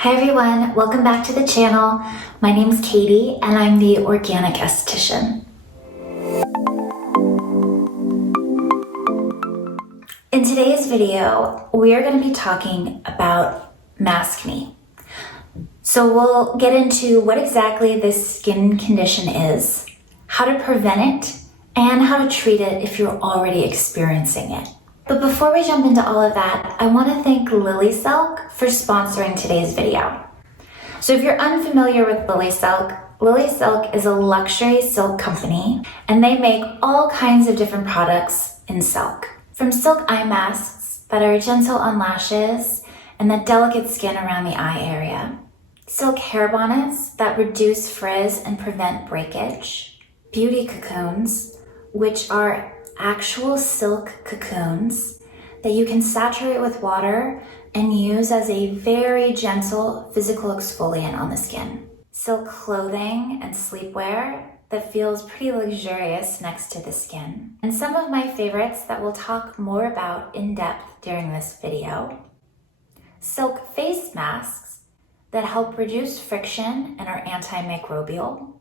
Hi everyone, welcome back to the channel. My name is Katie and I'm the organic esthetician. In today's video, we are going to be talking about Maskne. So we'll get into what exactly this skin condition is, how to prevent it, and how to treat it if you're already experiencing it. But before we jump into all of that, I want to thank LilySilk for sponsoring today's video. So if you're unfamiliar with LilySilk, LilySilk is a luxury silk company, and they make all kinds of different products in silk. From silk eye masks that are gentle on lashes and that delicate skin around the eye area, silk hair bonnets that reduce frizz and prevent breakage, beauty cocoons, which are actual silk cocoons that you can saturate with water and use as a very gentle physical exfoliant on the skin. Silk clothing and sleepwear that feels pretty luxurious next to the skin. And some of my favorites that we'll talk more about in depth during this video. Silk face masks that help reduce friction and are antimicrobial.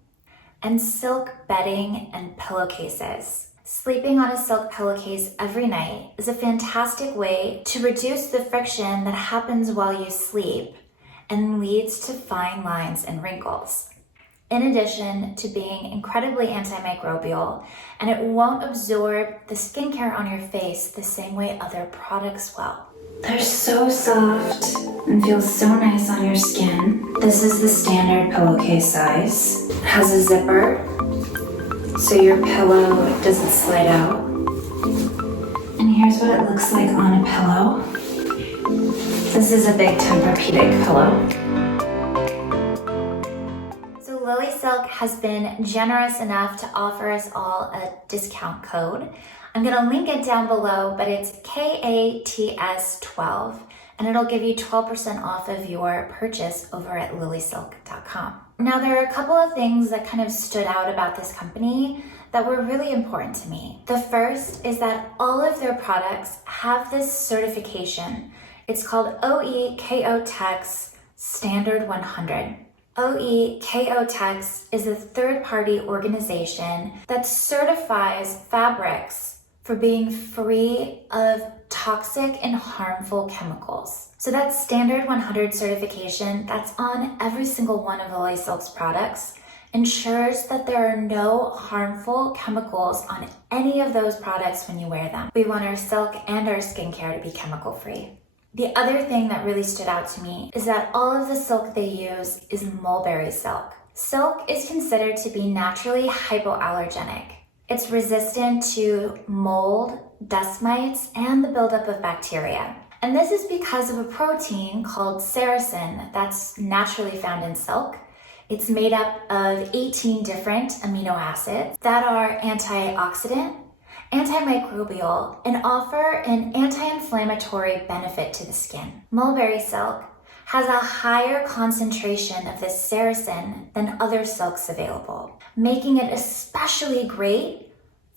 And silk bedding and pillowcases. Sleeping on a silk pillowcase every night is a fantastic way to reduce the friction that happens while you sleep and leads to fine lines and wrinkles. In addition to being incredibly antimicrobial, and it won't absorb the skincare on your face the same way other products will. They're so soft and feel so nice on your skin. This is the standard pillowcase size. It has a zipper, so your pillow doesn't slide out. And here's what it looks like on a pillow. This is a big Tempur-Pedic pillow. So LilySilk has been generous enough to offer us all a discount code. I'm gonna link it down below, but it's KATS12, and it'll give you 12% off of your purchase over at lilysilk.com. Now, there are a couple of things that kind of stood out about this company that were really important to me. The first is that all of their products have this certification. It's called OEKO-TEX Standard 100. OEKO-TEX is a third-party organization that certifies fabrics for being free of toxic and harmful chemicals. So that Standard 100 certification that's on every single one of LilySilk's products ensures that there are no harmful chemicals on any of those products when you wear them. We want our silk and our skincare to be chemical free. The other thing that really stood out to me is that all of the silk they use is mulberry silk. Silk is considered to be naturally hypoallergenic. It's resistant to mold, dust mites, and the buildup of bacteria. And this is because of a protein called Saracen that's naturally found in silk. It's made up of 18 different amino acids that are antioxidant, antimicrobial, and offer an anti-inflammatory benefit to the skin. Mulberry silk has a higher concentration of this Saracen than other silks available, making it especially great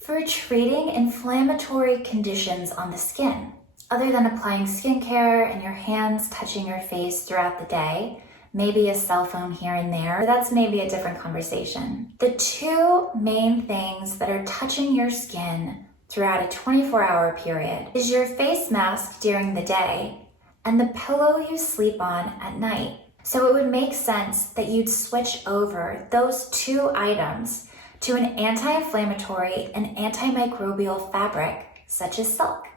for treating inflammatory conditions on the skin. Other than applying skincare and your hands touching your face throughout the day, maybe a cell phone here and there, that's maybe a different conversation. The two main things that are touching your skin throughout a 24-hour period is your face mask during the day and the pillow you sleep on at night. So it would make sense that you'd switch over those two items to an anti-inflammatory and antimicrobial fabric such as silk.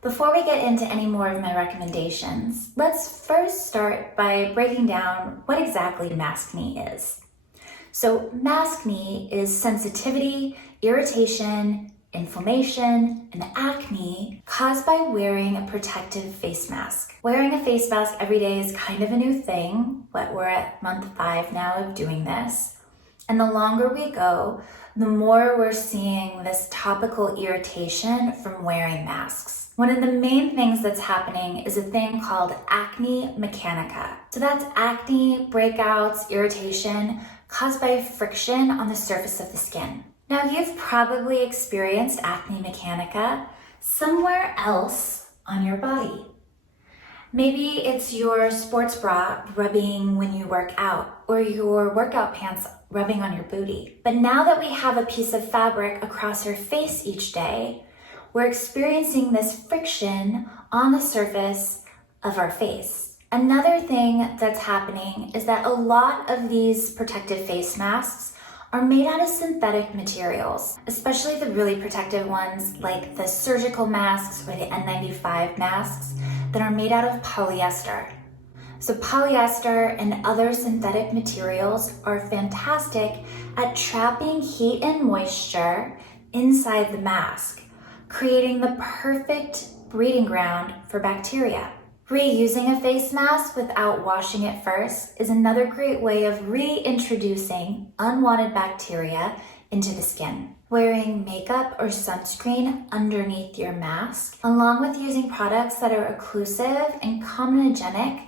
Before we get into any more of my recommendations, let's first start by breaking down what exactly Maskne is. So Maskne is sensitivity, irritation, inflammation, and acne caused by wearing a protective face mask. Wearing a face mask every day is kind of a new thing, but we're at month 5 now of doing this. And the longer we go, the more we're seeing this topical irritation from wearing masks. One of the main things that's happening is a thing called acne mechanica. So that's acne, breakouts, irritation caused by friction on the surface of the skin. Now, you've probably experienced acne mechanica somewhere else on your body. Maybe it's your sports bra rubbing when you work out, or your workout pants rubbing on your booty. But now that we have a piece of fabric across our face each day, we're experiencing this friction on the surface of our face. Another thing that's happening is that a lot of these protective face masks are made out of synthetic materials, especially the really protective ones like the surgical masks or the N95 masks that are made out of polyester. So polyester and other synthetic materials are fantastic at trapping heat and moisture inside the mask, creating the perfect breeding ground for bacteria. Reusing a face mask without washing it first is another great way of reintroducing unwanted bacteria into the skin. Wearing makeup or sunscreen underneath your mask, along with using products that are occlusive and comedogenic,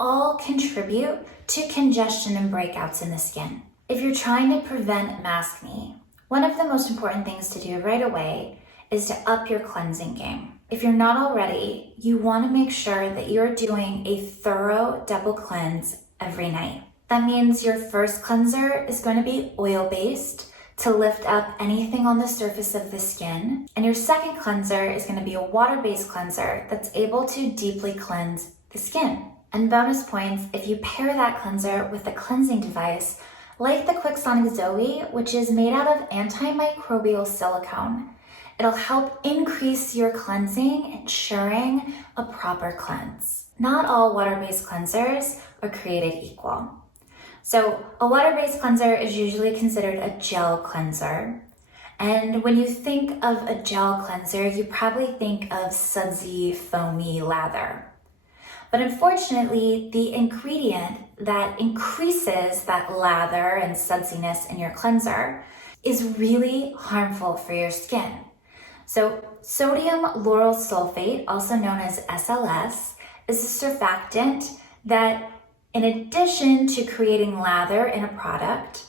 all contribute to congestion and breakouts in the skin. If you're trying to prevent maskne, one of the most important things to do right away is to up your cleansing game. If you're not already, you want to make sure that you're doing a thorough double cleanse every night. That means your first cleanser is going to be oil-based to lift up anything on the surface of the skin, and your second cleanser is going to be a water-based cleanser that's able to deeply cleanse the skin. And bonus points if you pair that cleanser with a cleansing device like the Quixonic Zoe, which is made out of antimicrobial silicone. It'll help increase your cleansing, ensuring a proper cleanse. Not all water-based cleansers are created equal. So a water-based cleanser is usually considered a gel cleanser. And when you think of a gel cleanser, you probably think of sudsy, foamy lather. But unfortunately, the ingredient that increases that lather and sudsiness in your cleanser is really harmful for your skin. So sodium lauryl sulfate, also known as SLS, is a surfactant that, in addition to creating lather in a product,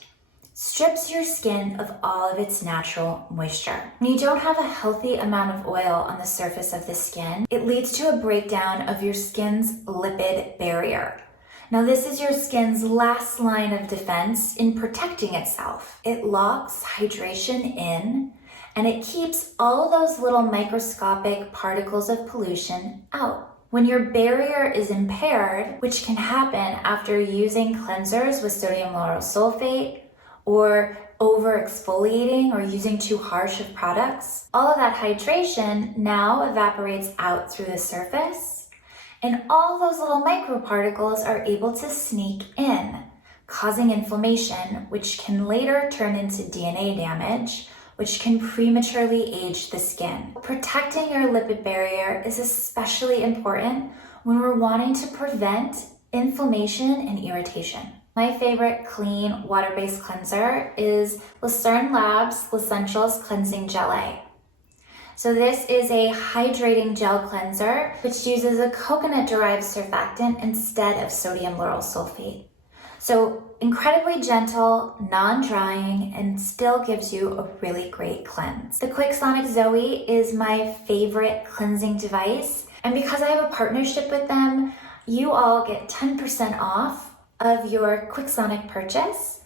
strips your skin of all of its natural moisture. When you don't have a healthy amount of oil on the surface of the skin, it leads to a breakdown of your skin's lipid barrier. Now, this is your skin's last line of defense in protecting itself. It locks hydration in, and it keeps all those little microscopic particles of pollution out. When your barrier is impaired, which can happen after using cleansers with sodium lauryl sulfate, or over exfoliating or using too harsh of products, all of that hydration now evaporates out through the surface, and all those little microparticles are able to sneak in, causing inflammation, which can later turn into DNA damage, which can prematurely age the skin. Protecting your lipid barrier is especially important when we're wanting to prevent inflammation and irritation. My favorite clean water-based cleanser is Lucerne Labs L'Essentials Cleansing Gelée. So this is a hydrating gel cleanser which uses a coconut-derived surfactant instead of sodium lauryl sulfate. So incredibly gentle, non-drying, and still gives you a really great cleanse. The Quixonic Zoe is my favorite cleansing device, and because I have a partnership with them, you all get 10% off of your Quixonic purchase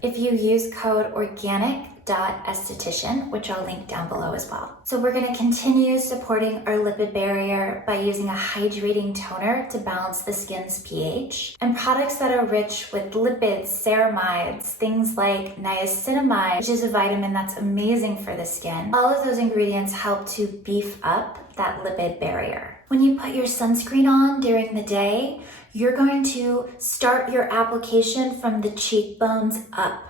if you use code organic.esthetician, which I'll link down below as well. So we're going to continue supporting our lipid barrier by using a hydrating toner to balance the skin's pH, and products that are rich with lipids, ceramides, things like niacinamide, which is a vitamin that's amazing for the skin. All of those ingredients help to beef up that lipid barrier. When you put your sunscreen on during the day, you're going to start your application from the cheekbones up,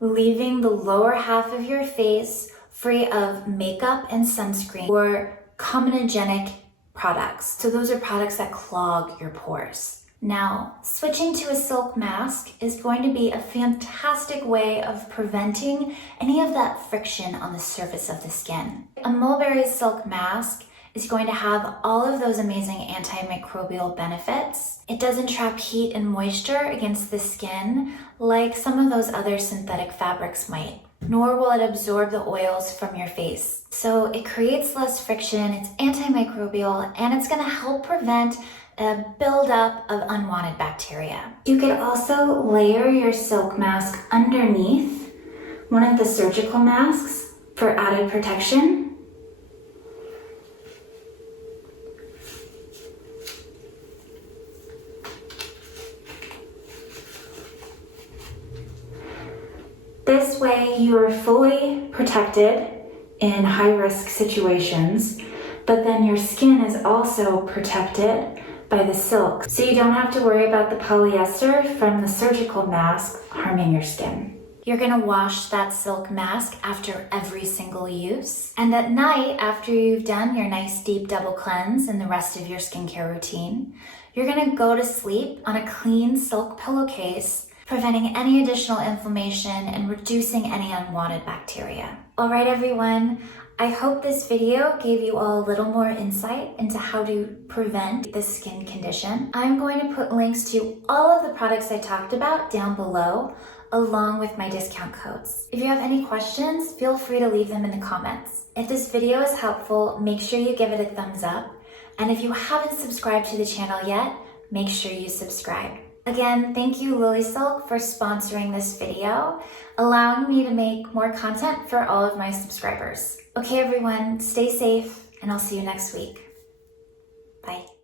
leaving the lower half of your face free of makeup and sunscreen or comedogenic products. So those are products that clog your pores. Now, switching to a silk mask is going to be a fantastic way of preventing any of that friction on the surface of the skin. A mulberry silk mask is going to have all of those amazing antimicrobial benefits. It doesn't trap heat and moisture against the skin like some of those other synthetic fabrics might, nor will it absorb the oils from your face. So it creates less friction, it's antimicrobial, and it's gonna help prevent a buildup of unwanted bacteria. You could also layer your silk mask underneath one of the surgical masks for added protection. This way you are fully protected in high-risk situations, but then your skin is also protected by the silk, so you don't have to worry about the polyester from the surgical mask harming your skin. You're gonna wash that silk mask after every single use, and at night, after you've done your nice deep double cleanse and the rest of your skincare routine, you're gonna go to sleep on a clean silk pillowcase, preventing any additional inflammation and reducing any unwanted bacteria. All right, everyone, I hope this video gave you all a little more insight into how to prevent this skin condition. I'm going to put links to all of the products I talked about down below, along with my discount codes. If you have any questions, feel free to leave them in the comments. If this video is helpful, make sure you give it a thumbs up. And if you haven't subscribed to the channel yet, make sure you subscribe. Again, thank you LilySilk for sponsoring this video, allowing me to make more content for all of my subscribers. Okay everyone, stay safe and I'll see you next week. Bye.